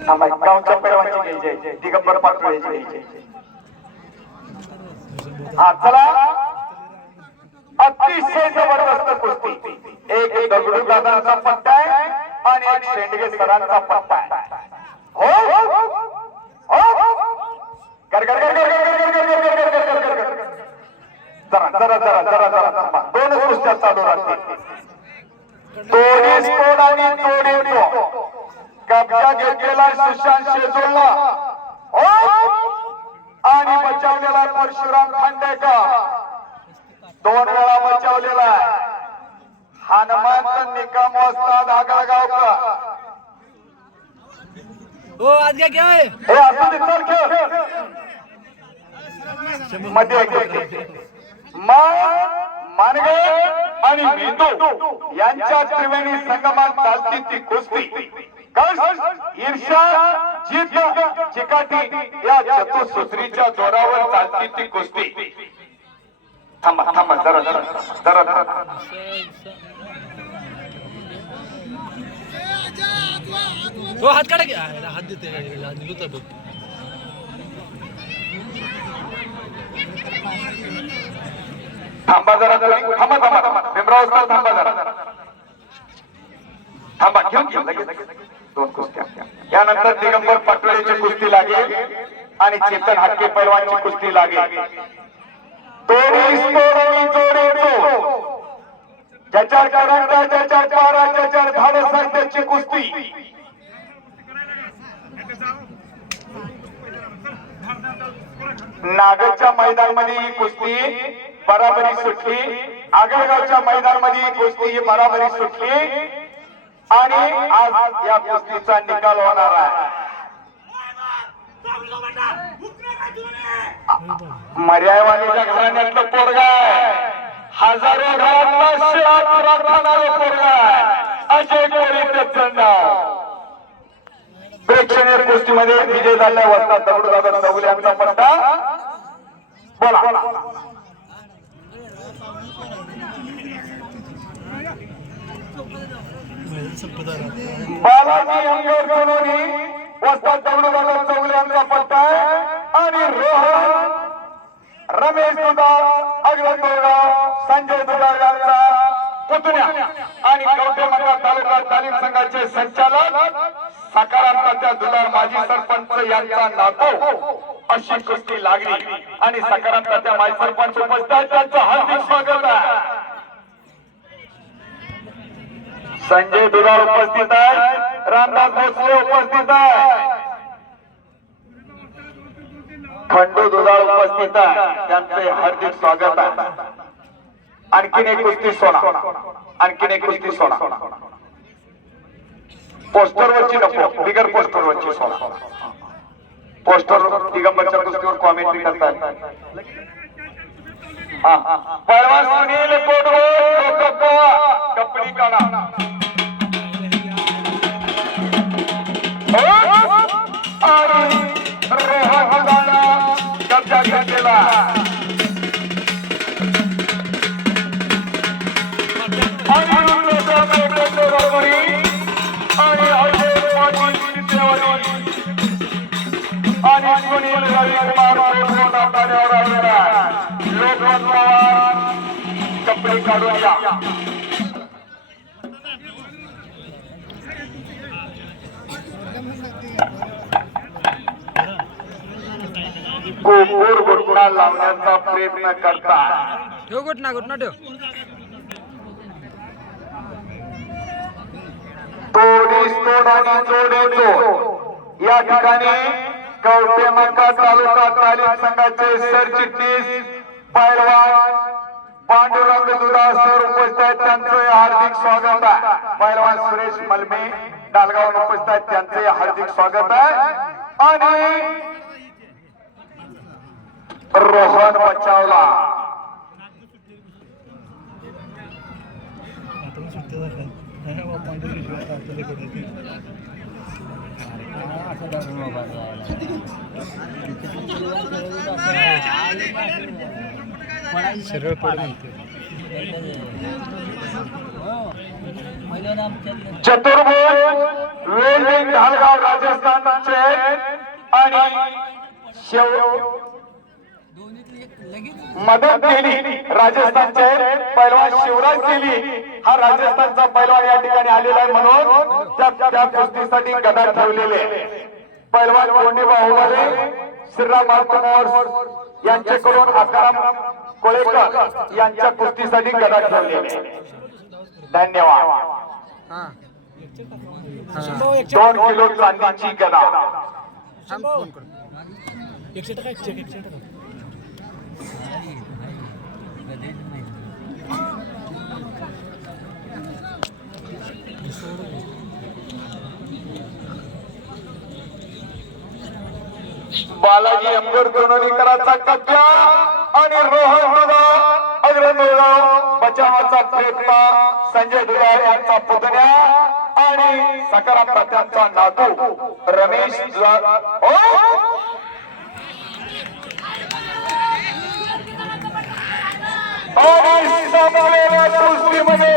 गावच्या पैलवानची दिगंबर पाटोळेची घ्यायचे हा चला अतिशय जबरदस्त कुस्ती एक दगडू दादांचा पत्ता आहे आणि एक शेंडगे सरांचा पत्ता आहे हो हो हो कर कर कर कर कर कर कर कर कर कर कर कर जरा जरा जरा जरा जरा दोनच कुस्त्या चालू राहतील दोन्ही स्फोट आणि जोडी मुलगा घेतलेला सुशांत शेजोला आणि बचावलेला परशुराम खांडेकर. दोन वेळा बचावलेला आहे. हनुमान निकम असतात आगळगावकर. हो आज काय खेळमध्ये मानगे आणि मेंदू यांच्या त्रिवेणी संगमात चालती ती कुस्ती. कस ईर्षा जिद्द चिकाटी या चतुसूत्रीच्या जोरावर चालती ती कुस्ती. थांबा थांबा जरा जरा जरा जरा. तो हात काढा हात देते बघ. थांबा जरा जरा थांबा थांबा थांबा. भीमराव वाजता थांबा जरा. थांबा घेऊन घेऊ लगेच. दोन कुस्त्या यानंतर दिगंबर पाटोळेची कुस्ती लागेल आणि चेतन हक्के पैलवानची कुस्ती लागेल. तोडीस तोडवी जोडीचो ज्याच्या ज्याच्या ज्याच्या धाडस त्याची कुस्ती. मैदानमध्ये ही कुस्ती बराबरी सुटली. आगळगावच्या मैदानमध्ये कुस्ती ही बराबरी सुटली. आणि आज या कुस्तीचा निकाल होणार आहे. मर्यावानीच्या घराण्यातलं पोरगा आहे. हजारो घरातला शिळा पुरा खाणारं पोरगा आहे. अजय कोळी नाव. प्रेक्षणीय कुस्तीमध्ये विजय झाल्या दगडू दादा चौगुले यांचा पट्टा बोला. बालाजी अंगोर सोनोनी वस्तात दगडूदादा चौगुले यांचा पट्टा आहे आणि रोहन रमेश दुधाळ अग्रतोगाव संजय दुधाळ यांचा पुतण्या आणि कवठेमंका तालुका तालीम संघाचे संचालक सकारात्मक दुधाळ माजी सरपंच यांचा नातो अशी कुस्ती लागली आणि सकारात्मक माजी सरपंच उपस्थित त्यांचं हार्दिक स्वागत आहे संजय दुधार उपस्थित आहे. रामदास भोसले उपस्थित आहे. खंडू दुधाळ उपस्थित आहे. त्यांचे हार्दिक स्वागत आहे. आणखीन एक कुस्ती सोडा. आणखीन एक कुस्ती सोडा. पोस्टरवरची नको. बिगर पोस्टरवरची सोडा. पोस्टर दिगंबरच्या कुस्तीवर कॉमेंट्री करतात परवा सुनील कोटगो कोको कपड़ी काना ओ आई कपडे काढून या कोपूर लावण्याचा प्रयत्न करता ठेव गुट ना ठेव. तोडीस तोड आणि जोडे जोड या ठिकाणी कवठे मंका तालुका तालीम संघाचे सरचिटणीस पैलवान पांडुरंग दुधा सर उपस्थित आहेत. त्यांचं हार्दिक स्वागत आहे. पैलवान सुरेश मलमे डालगाव उपस्थित आहेत. त्यांचे हार्दिक स्वागत आहे. आणि रोहन बचावला. सरळ पड म्हणते चतुर्भुज वेल्डिंग ढालगाव राजस्थानचे आणि शेव मदत केली राजस्थानचे. पैलवान शिवराज केली. हा राजस्थानचा पैलवान या ठिकाणी आलेला आहे म्हणून त्या त्या कुस्तीसाठी गदा ठेवलेले. पैलवान कोंडीबा उभारे श्रीराम यांच्याकडून आकाराम कोळेकर यांच्या कुस्तीसाठी गदा ठेवलेले धन्यवाद. दोन किलो चांदीची गदा. एकशे एकशे बालाजी अंबर दोनोनीकरांचा कब्जा. आणि रोहन दुधा अग्रमेळाव बचावाचा प्रयत्न संजय दुधा यांचा पुतण्या आणि सकाराम तात्यांचा नातू रमेश दुधा- ओ! हो? कुस्तीमध्ये